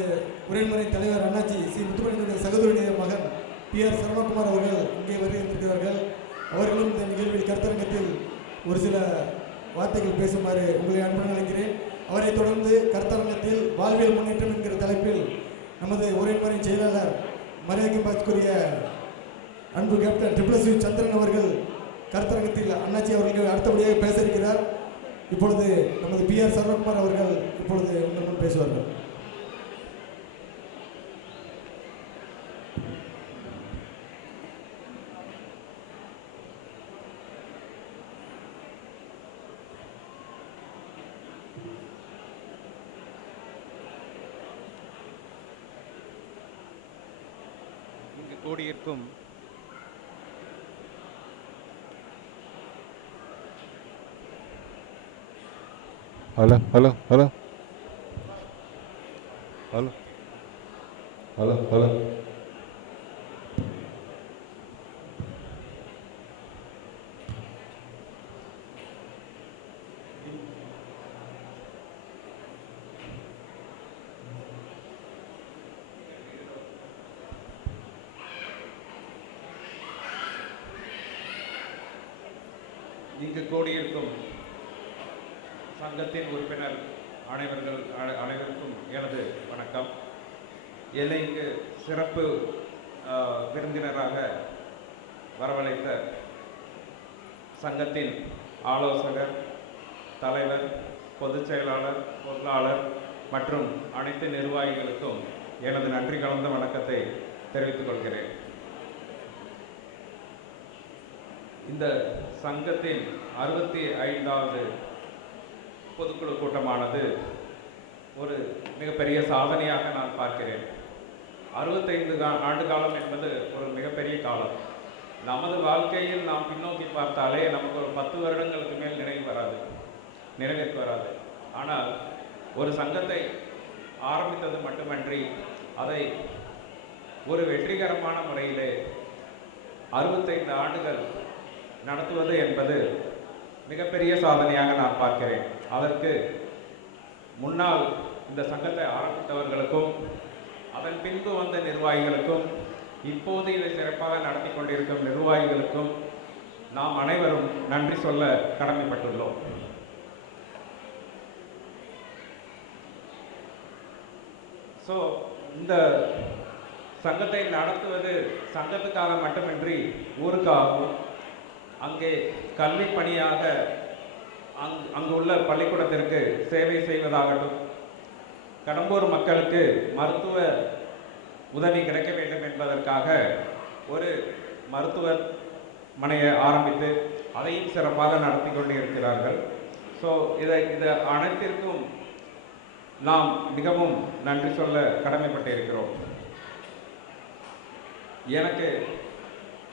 நமது உரைமுறை தலைவர் அண்ணாச்சி சி முத்துமணியுடைய சகோதரனுடைய மகன் PR சரவணகுமார் அவர்கள் இங்கே வருகின்றார்கள். அவர்களும் இந்த நிகழ்வில் கருத்தரங்கத்தில் ஒரு சில வார்த்தைகள் பேசுமாறு உங்களை அன்புடன் அழைக்கிறேன். அவரை தொடர்ந்து கருத்தரங்கத்தில் வாழ்வியல் முன்னேற்றம் என்கிற தலைப்பில் நமது உரைமுறை செயலாளர் மரியாதைக்கு பார்க்கக்கூடிய அன்பு கேப்டன் SSV சந்திரன் அவர்கள் கருத்தரங்கத்தில் அண்ணாச்சி அவர்கள் அடுத்தபடியாக பேச இருக்கிறார். இப்பொழுது நமது PR சரவணகுமார் அவர்கள் இப்பொழுது உங்களுடன் பேசுவார்கள். இங்கு கூடியிருக்கும் hello hello hello hello hello hello இங்கு கூடியிருக்கும் சங்கத்தின் உறுப்பினர் அனைவருக்கும் எனது வணக்கம். என்னை இங்கு சிறப்பு விருந்தினராக வரவழைத்த சங்கத்தின் ஆலோசகர், தலைவர், பொதுச் செயலாளர், பொருளாளர் மற்றும் அனைத்து நிர்வாகிகளுக்கும் எனது நன்றி கலந்த வணக்கத்தை தெரிவித்துக் கொள்கிறேன். இந்த சங்கத்தின் 65வது பொதுக்குழு கூட்டமானது ஒரு மிகப்பெரிய சாதனையாக நான் பார்க்கிறேன். 65 ஆண்டு காலம் என்பது ஒரு மிகப்பெரிய காலம். நமது வாழ்க்கையில் நாம் பின்னோக்கி பார்த்தாலே நமக்கு ஒரு 10 வருடங்களுக்கு மேல் நினைவிற்கு வராது. ஆனால் ஒரு சங்கத்தை ஆரம்பித்தது மட்டுமன்றி அதை ஒரு வெற்றிகரமான முறையிலே 65 ஆண்டுகள் நடத்துவது என்பது மிகப்பெரிய சாதனையாக நான் பார்க்கிறேன். அதற்கு முன்னால் இந்த சங்கத்தை ஆரம்பித்தவர்களுக்கும் அதன் பின்பு வந்த நிர்வாகிகளுக்கும் இப்போது இதை சிறப்பாக நடத்தி கொண்டிருக்கும் நிர்வாகிகளுக்கும் நாம் அனைவரும் நன்றி சொல்ல கடமைப்பட்டுள்ளோம். இந்த சங்கத்தை நடத்துவது சங்கத்துக்காக மட்டுமின்றி ஊருக்காகவும், அங்கே கல்வி பணியாக அங்குள்ள பள்ளிக்கூடத்திற்கு சேவை செய்வதாகட்டும், கடம்பூர் மக்களுக்கு மருத்துவ உதவி கிடைக்க வேண்டும் என்பதற்காக ஒரு மருத்துவமனையை ஆரம்பித்து அதையும் சிறப்பாக நடத்தி கொண்டு இருக்கிறார்கள். இதை அனைத்திற்கும் நாம் மிகவும் நன்றி சொல்ல கடமைப்பட்டிருக்கிறோம். எனக்கு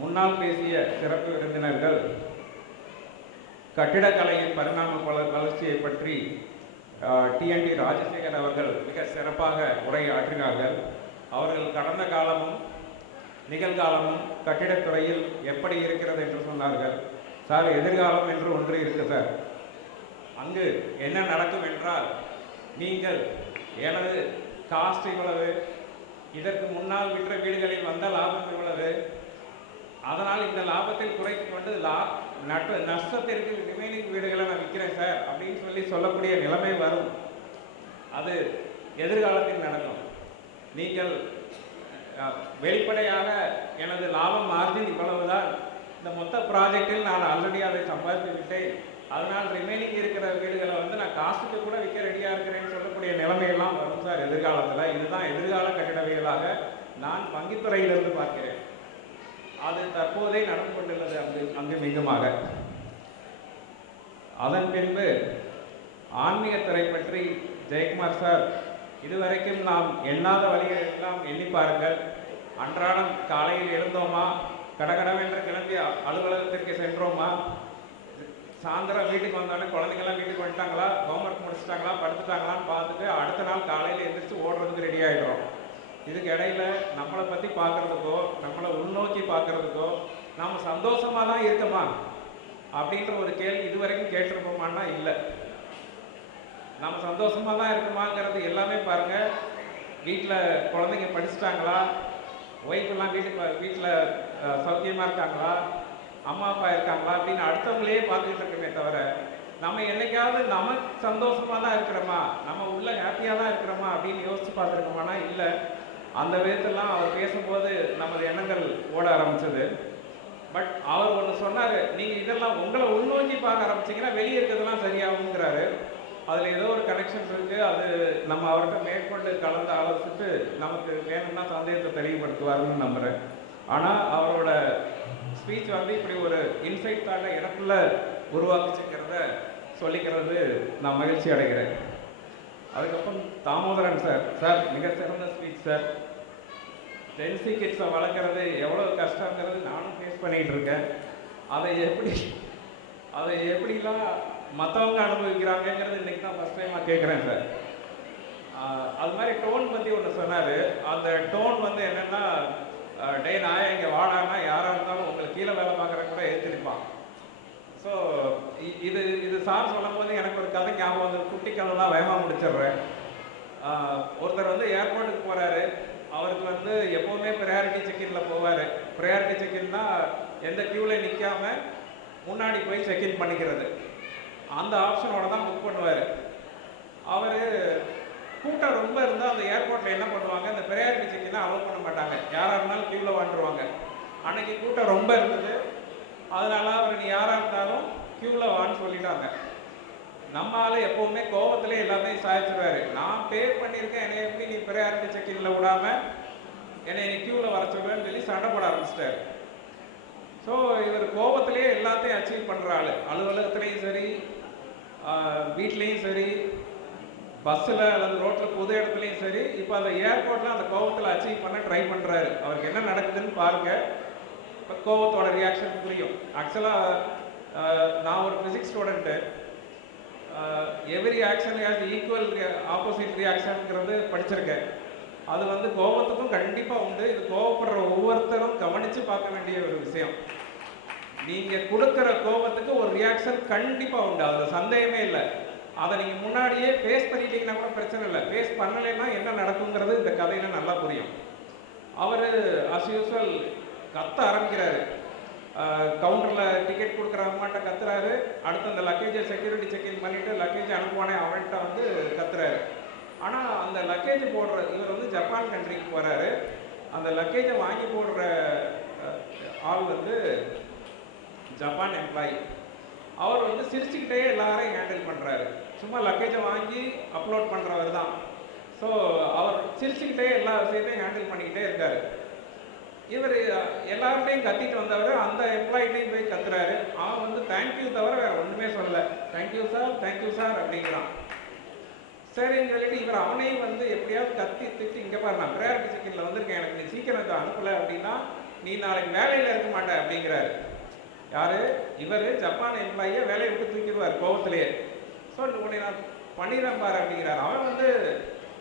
முன்னால் பேசிய சிறப்பு விருந்தினர்கள் கட்டிடக்கலையின் பரிணாம வளர்ச்சியை பற்றி TND ராஜசேகர் அவர்கள் மிக சிறப்பாக உரையாற்றினார்கள். அவர்கள் கடந்த காலமும் நிகழ்காலமும் கட்டிடத்துறையில் எப்படி இருக்கிறது என்று சொன்னார்கள். சார், எதிர்காலம் என்று ஒன்று இருக்கு சார். அங்கு என்ன நடக்கும் என்றால், நீங்கள் எனது காஸ்ட் இவ்வளவு, இதற்கு முன்னால் விற்ற வீடுகளில் வந்த லாபம் இவ்வளவு, அதனால் இந்த லாபத்தில் குறைத்து கொண்டு நஷ்டத்திற்கு ரிமைனிங் வீடுகளை நான் விற்கிறேன் சார் அப்படின்னு சொல்லக்கூடிய நிலைமை வரும். அது எதிர்காலத்தில் நடக்கும். நீங்கள் வெளிப்படையாக எனது லாபம் மார்ஜின் இவ்வளவுதான், இந்த மொத்த ப்ராஜெக்டில் நான் ஆல்ரெடி அதை சம்பாதித்து விட்டேன், அதனால் ரிமைனிங் இருக்கிற வீடுகளை நான் காசுக்கு கூட விற்க ரெடியாக இருக்கிறேன்னு சொல்லக்கூடிய நிலைமையெல்லாம் வரும் சார் எதிர்காலத்தில். இதுதான் எதிர்கால கட்டிடவியலாக நான் வங்கித்துறையிலிருந்து பார்க்கிறேன். அது தற்போதே நடந்து கொண்டுள்ளது அங்கும் இங்குமாக. அதன் பின்பு ஆன்மீகத்துறை பற்றி ஜெயக்குமார் சார், இதுவரைக்கும் நாம் எண்ணாத வழிகளை எல்லாம் எண்ணி பாருங்கள். அன்றாடம் காலையில் எழுந்தோமா, கடகடவென்று கிளம்பி அலுவலகத்திற்கு சென்றோமா, சாயந்தரம் வீட்டுக்கு வந்தோடனே குழந்தைங்கள்லாம் வீட்டுக்கு வந்துட்டாங்களா, ஹோம்ஒர்க் முடிச்சுட்டாங்களா, படுத்துட்டாங்களான்னு பார்த்துட்டு அடுத்த நாள் காலையில் எழுந்திரிச்சு ஓடுறதுக்கு ரெடி ஆகிடுறோம். இதுக்கு இடையில நம்மளை பற்றி பார்க்குறதுக்கோ, நம்மளை உள்நோக்கி பார்க்குறதுக்கோ, நாம் சந்தோஷமாக தான் இருக்கமா அப்படின்ற ஒரு கேள்வி இதுவரைக்கும் கேட்டிருப்போமான்னா இல்லை. நம்ம சந்தோஷமாக தான் இருக்குமாங்கிறது எல்லாமே பாருங்கள், வீட்டில் குழந்தைங்க படிச்சுட்டாங்களா, ஒய்ஃபெல்லாம் வீட்டில் சௌக்கியமாக இருக்காங்களா, அம்மா அப்பா இருக்காங்களா அப்படின்னு அடுத்தவங்களையே பார்த்துக்கிட்டு இருக்கோமே தவிர, நம்ம என்னைக்காவது நமக்கு சந்தோஷமாக தான் இருக்கிறோமா, நம்ம உள்ள ஹாப்பியாக தான் இருக்கிறோமா அப்படின்னு யோசிச்சு பார்த்துருக்கோமானா இல்லை. அந்த விதத்தெல்லாம் அவர் பேசும்போது நமது எண்ணங்கள் ஓட ஆரம்பிச்சது. பட் அவர் ஒன்று சொன்னார், நீங்கள் இதெல்லாம் உங்களை உள்நோக்கி பார்க்க ஆரம்பிச்சிங்கன்னா வெளியே இருக்கிறதெல்லாம் சரியாகுங்கிறாரு. அதில் ஏதோ ஒரு கனெக்ஷன்ஸ் இருக்குது. அது நம்ம அவர்கிட்ட மேற்கொண்டு கலந்து ஆலோசித்து நமக்கு வேணும்னா சந்தேகத்தை தெளிவுபடுத்துவாருன்னு நம்புகிறேன். ஆனால் அவரோட ஸ்பீச் வந்து இப்படி ஒரு இன்சைட் தாட்டை எனக்குள்ள உருவாக்குச்சுங்கிறத சொல்லிக்கிறது நான் மகிழ்ச்சி அடைகிறேன். அதுக்கப்புறம் தாமோதரன் சார் மிக சிறந்த ஸ்பீச் சார். ஜென்சி கிட்ஸை வளர்க்குறது எவ்வளோ கஷ்டங்கிறது நானும் ஃபேஸ் பண்ணிகிட்டு இருக்கேன். அதை எப்படிலாம் மற்றவங்க அனுபவிக்கிறாங்கங்கிறது இன்றைக்கி தான் ஃபஸ்ட் டைமாக கேட்குறேன் சார். அது மாதிரி டோன் பற்றி ஒன்று சொன்னார். அந்த டோன் வந்து என்னென்னா, டே நான் இங்கே வாடானா யாராக இருந்தாலும் உங்களுக்கு கீழே வேலை பார்க்குற கூட ஏற்றிருப்பான். ஸோ இது சார் சொல்லும் போது எனக்கு ஒரு கதை ஞாபகம் வந்து, குட்டி கதைலாம் வேகமாக முடிச்சிடுறேன். ஒருத்தர் வந்து ஏர்போர்ட்டுக்கு போகிறாரு. அவருக்கு வந்து எப்போவுமே ப்ரையாரிட்டி செக்இனில் போவார். ப்ரையாரிட்டி செக்இன்னா எந்த க்யூவில் நிற்காம முன்னாடி போய் செக்இன் பண்ணிக்கிறது, அந்த ஆப்ஷனோட தான் புக் பண்ணுவார். அவர் கூட்டம் ரொம்ப இருந்தால் அந்த ஏர்போர்ட்டில் என்ன பண்ணுவாங்க, அந்த ப்ரையாரிட்டி செக்இனை அலோவ் பண்ண மாட்டாங்க, யாராக இருந்தாலும் க்யூவில் வந்துடுவாங்க. அன்னைக்கு கூட்டம் ரொம்ப இருந்தது, அதனால அவர் நீ யாராக இருந்தாலும் க்யூவில் வான்னு சொல்லிட்டாங்க. நம்ம ஆள் எப்போவுமே கோபத்திலே எல்லாத்தையும் சாய்ச்சிடுவார். நான் பே பண்ணியிருக்கேன், என்னை எப்படி நீ ப்ரையாரிட்டி செக்இனில் விடாமல் என்னை நீ க்யூவில் வர சொல்லுவேன்னு சொல்லி சண்டை போட ஆரம்பிச்சிட்டார். ஸோ இவர் கோபத்திலே எல்லாத்தையும் அச்சீவ் பண்ணுற ஆள். அலுவலகத்துலேயும் சரி, வீட்லேயும் சரி, பஸ்ஸில் அல்லது ரோட்டில் பொது இடத்துலையும் சரி. இப்போ அந்த ஏர்போர்ட்டில் அந்த கோபத்தில் அச்சீவ் பண்ண ட்ரை பண்ணுறாரு. அவருக்கு என்ன நடக்குதுன்னு பாருங்கள், இப்போ கோபத்தோட ரியாக்ஷன் புரியும். ஆக்சுவலாக நான் ஒரு physics student. Every action has equal opposite ரியாக்ஷனுங்கிறது படிச்சிருக்கேன். அது வந்து கோபத்துக்கும் கண்டிப்பாக உண்டு. இது கோபப்படுற ஒவ்வொருத்தரும் கவனித்து பார்க்க வேண்டிய ஒரு விஷயம். நீங்கள் கொடுக்குற கோபத்துக்கு ஒரு ரியாக்ஷன் கண்டிப்பாக உண்டு, அதில் சந்தேகமே இல்லை. அதை நீங்கள் முன்னாடியே ஃபேஸ் பண்ணிட்டீங்கன்னா கூட பிரச்சனை இல்லை. ஃபேஸ் பண்ணலைன்னா என்ன நடக்குங்கிறது இந்த கதையில் நல்லா புரியும். அவர் அஸ் யூஸ்வல் கத்த ஆரம்பிக்கிறாரு. கவுண்டரில் டிக்கெட் கொடுக்குற அம்மாட்ட கத்துறாரு. அடுத்து அந்த லக்கேஜை செக்யூரிட்டி செக்இன் பண்ணிவிட்டு லக்கேஜ் அனுப்புவானே அவன்கிட்ட வந்து கத்துறாரு. ஆனால் அந்த லக்கேஜ் போடுற இவர் வந்து ஜப்பான் கண்ட்ரிக்கு போகிறாரு. அந்த லக்கேஜை வாங்கி போடுற ஆள் வந்து ஜப்பான் எம்ப்ளாயி. அவர் வந்து சிரிச்சுக்கிட்டே எல்லாரையும் ஹேண்டில் பண்ணுறாரு. சும்மா லக்கேஜை வாங்கி அப்லோட் பண்ணுறவர் தான். ஸோ அவர் சிரிச்சுக்கிட்டே எல்லா விஷயத்தையும் ஹேண்டில் பண்ணிக்கிட்டே இருக்கார். இவர் எல்லார்ட்டையும் கத்திட்டு வந்தவர் அந்த எம்ப்ளாயிட்டையும் போய் கத்துறாரு. அவன் வந்து தேங்க்யூ தவிர வேறு ஒன்றுமே சொல்லலை. தேங்க்யூ சார் அப்படிங்கிறான். சரின்னு சொல்லிட்டு இவர் அவனையும் வந்து எப்படியாவது கத்தி திட்டு, இங்கே பாரு நான் ப்ரையாரிட்டி செக்இனில் வந்திருக்கேன், எனக்கு நீ சீக்கிரம் அனுப்பலை அப்படின்னா நீ நாளைக்கு வேலையில் இருக்க மாட்டே அப்படிங்கிறாரு. யார் இவர்? ஜப்பான் எம்ப்ளாயியை வேலையை விட்டு தூக்கிடுவார் கோபத்திலேயே. ஸோ உன்னை நான் பண்ணிடுறேன் பாரு அப்படிங்கிறார். அவன் வந்து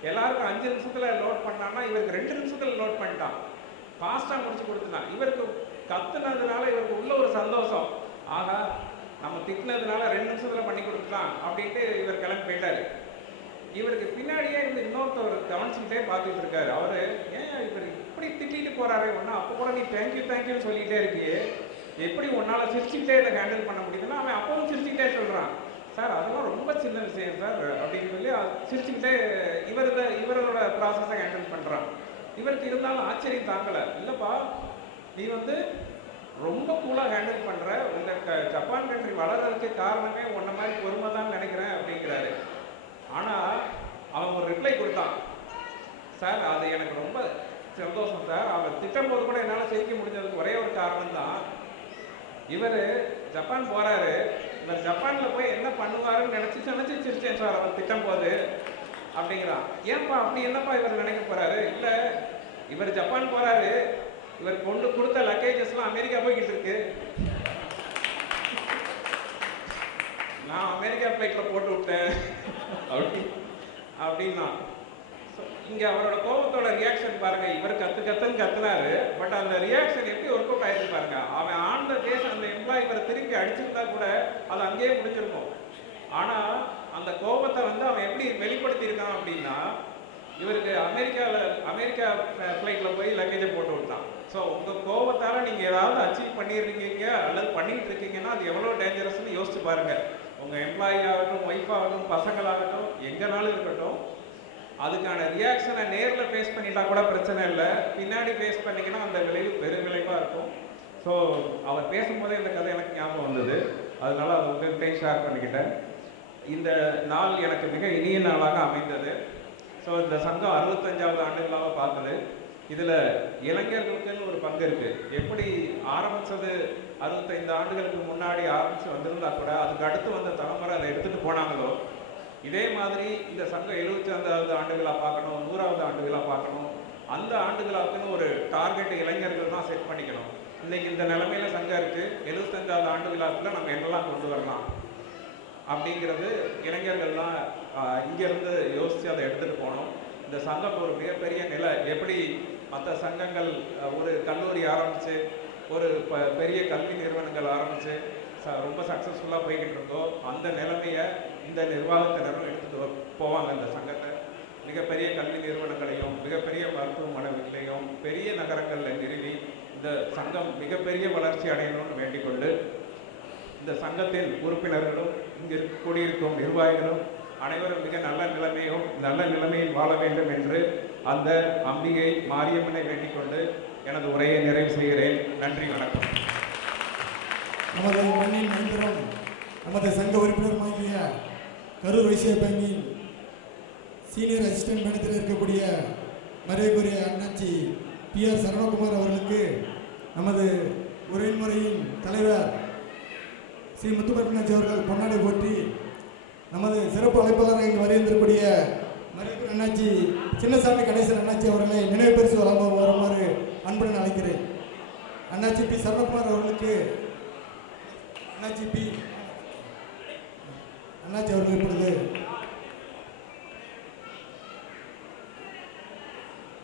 எல்லாருக்கும் 5 நிமிஷத்தில் லோட் பண்ணான்னா இவருக்கு 2 நிமிஷத்தில் லோட் பண்ணிட்டான். ஃபாஸ்ட்டாக முடிச்சு கொடுத்துட்டான். இவருக்கு கத்துனதுனால இவருக்கு உள்ள ஒரு சந்தோஷம், ஆகா நம்ம திட்டினதுனால 2 நிமிஷத்தில் பண்ணி கொடுத்துட்டான் அப்படின்ட்டு இவர் கிளம்பி போயிட்டார். இவருக்கு பின்னாடியே இருந்து இன்னொருத்தவர் கவனிச்சுக்கிட்டே பார்த்துட்டு இருக்காரு. அவர் ஏன் இவர் இப்படி திட்டிட்டு போறாரே ஒன்றா, அப்போ கூட நீ தேங்க்யூன்னு சொல்லிகிட்டே இருக்கியே, எப்படி உன்னால் சிரிச்சுக்கிட்டே இதை ஹேண்டில் பண்ண முடியுதுன்னா அவன் அப்பவும் சிரிச்சுக்கிட்டே சொல்கிறான். சார் அதெல்லாம் ரொம்ப சின்ன விஷயம் சார் அப்படின்னு சொல்லி சிரிச்சுக்கிட்டே இவரோட ப்ராசஸை ஹேண்டில் பண்ணுறான். இவருக்கு இருந்தாலும் ஆச்சரியம் தாங்கலை. இல்லைப்பா நீ வந்து ரொம்ப கூலாக ஹேண்டில் பண்ணுற, உங்கள் ஜப்பான் கண்ட்ரி வளர்றதுக்கு காரணமே உன்ன மாதிரி பொறுமை தான் நினைக்கிறேன் அப்படிங்கிறாரு. ஆனால் அவன் ஒரு ரிப்ளை கொடுத்தான். சார் அது எனக்கு ரொம்ப சந்தோஷம் சார், அவர் திட்டம் போது கூட என்னால் சிரிக்க முடிஞ்சதுக்கு ஒரே ஒரு காரணம் தான், இவர் ஜப்பான் போகிறாரு, இவர் ஜப்பானில் போய் என்ன பண்ணுவாருன்னு நினச்சி சிரிச்சேன் சார் அவர் திட்டம் போது அப்படிங்கிறான். ஏன்ப்பா அப்படி என்னப்பா இவர் நினைக்க போகிறாரு? இல்லை இவர் ஜப்பான் போகிறாரு, இவர் கொண்டு கொடுத்த லக்கேஜஸ்லாம் அமெரிக்கா போய்கிட்டு இருக்கு, நான் அமெரிக்கா ஃப்ளைட்டில் போட்டு விட்டேன் அப்படின்னா. இங்கே அவரோட கோபத்தோட ரியாக்ஷன் பாருங்க. இவர் கத்துன்னு கத்துனாரு, பட் அந்த ரியாக்ஷன் எப்படி ஒர்க் அவுட் ஆயிருக்கு பாருங்க. அவன் ஆன் த கேஸ் அந்த எம்ப்ளாயி இவரை திருப்பி அடிச்சிருந்தா கூட அது அங்கேயே முடிஞ்சிருக்கும். ஆனால் அந்த கோபத்தை வந்து அவன் எப்படி வெளிப்படுத்தியிருக்கான் அப்படின்னா, இவருக்கு அமெரிக்கா ஃப்ளைட்டில் போய் லக்கேஜை போட்டு விட்டான். ஸோ உங்கள் கோபத்தால் நீங்கள் ஏதாவது அச்சீவ் பண்ணிடுறீங்க அல்லது பண்ணிகிட்டு இருக்கீங்கன்னா அது எவ்வளோ டேஞ்சரஸ்ன்னு யோசிச்சு பாருங்கள். உங்கள் எம்ப்ளாயி ஆகட்டும், ஒய்ஃப் ஆகட்டும், பசங்களாகட்டும், எங்கேனாலும் இருக்கட்டும், அதுக்கான ரியாக்ஷனை நேரில் ஃபேஸ் பண்ணிட்டா கூட பிரச்சனை இல்லை, பின்னாடி ஃபேஸ் பண்ணிங்கன்னா அந்த விளைவு பெருவிளைவாக இருக்கும். ஸோ அவர் பேசும்போதே இந்த கதை எனக்கு ஞாபகம் வந்தது, அதனால அதை உங்கள்கிட்டையும் ஷேர் பண்ணிக்கிட்டேன். இந்த நாள் எனக்கு மிக இனிய நாளாக அமைந்தது. ஸோ இந்த சங்கம் 65வது ஆண்டுகளாக பார்க்குது. இதில் இளைஞர்களுக்குன்னு ஒரு பங்கு இருக்குது. எப்படி ஆரம்பித்தது 65 ஆண்டுகளுக்கு முன்னாடி ஆரம்பித்து வந்திருந்தா கூட அதுக்கு அடுத்து வந்த தலைமுறை அதை எடுத்துகிட்டு போனாங்களோ, இதே மாதிரி இந்த சங்கம் 75வது ஆண்டுகளாக பார்க்கணும், 100வது ஆண்டுகளாக பார்க்கணும். அந்த ஆண்டுகளாக்குன்னு ஒரு டார்கெட் இளைஞர்கள் தான் செட் பண்ணிக்கணும். இன்றைக்கி இந்த நிலைமையில் சங்கம் இருக்குது, 75வது ஆண்டு விழாக்குள்ள நம்ம என்னெல்லாம் கொண்டு வரலாம் அப்படிங்கிறது இளைஞர்கள்லாம் இங்கேருந்து யோசித்து அதை எடுத்துகிட்டு போனோம். இந்த சங்கம் ஒரு மிகப்பெரிய நிலை. எப்படி மற்ற சங்கங்கள் ஒரு கல்லூரி ஆரம்பித்து ஒரு பெரிய கல்வி நிறுவனங்கள் ஆரம்பித்து ரொம்ப சக்ஸஸ்ஃபுல்லாக போய்கிட்டு இருந்தோ, அந்த நிலைமையை இந்த நிர்வாகத்தினரும் எடுத்துகிட்டு போவாங்க. இந்த சங்கத்தை மிகப்பெரிய கல்வி நிறுவனங்களையும் மிகப்பெரிய மருத்துவமனைகளையும் பெரிய நகரங்களில் நிறுவி இந்த சங்கம் மிகப்பெரிய வளர்ச்சி அடையணும்னு வேண்டிக் கொண்டு, இந்த சங்கத்தின் உறுப்பினர்களும் இங்கு கூடியிருக்கும் நிர்வாகிகளும் அனைவரும் மிக நல்ல நிலைமையில் வாழ வேண்டும் என்று அந்த அம்பிகை மாரியம்மனை வேண்டிக் கொண்டு எனது உரையை நிறைவு செய்கிறேன். நன்றி, வணக்கம். நமது மண்ணின் மைந்தரும் நமது சங்க உறுப்பினருமாகிய கரூர் வைசிய பேங்கின் சீனியர் அசிஸ்டன்ட் மேனேஜர் இருக்கக்கூடிய மரியாதைக்குரிய அண்ணாச்சி பிஆர் சரவணகுமார் அவர்களுக்கு நமது உரைமுறையின் தலைவர் ஸ்ரீ முத்துப்பரப்பனாச்சி அவர்கள் பொன்னாடை போற்றி, நமது சிறப்பு அழைப்பாளராக இங்கு வருகின்றக்கூடிய மரியாதைக்குரிய அண்ணாச்சி சின்னசாமி கணேசன் அண்ணாச்சி அவர்களை நினைவு பரிசு வருமாறு அன்புடன் அழைக்கிறேன். அண்ணாச்சி பி சரவணகுமார் அவர்களுக்கு அண்ணாச்சி அவர்கள் இப்பொழுது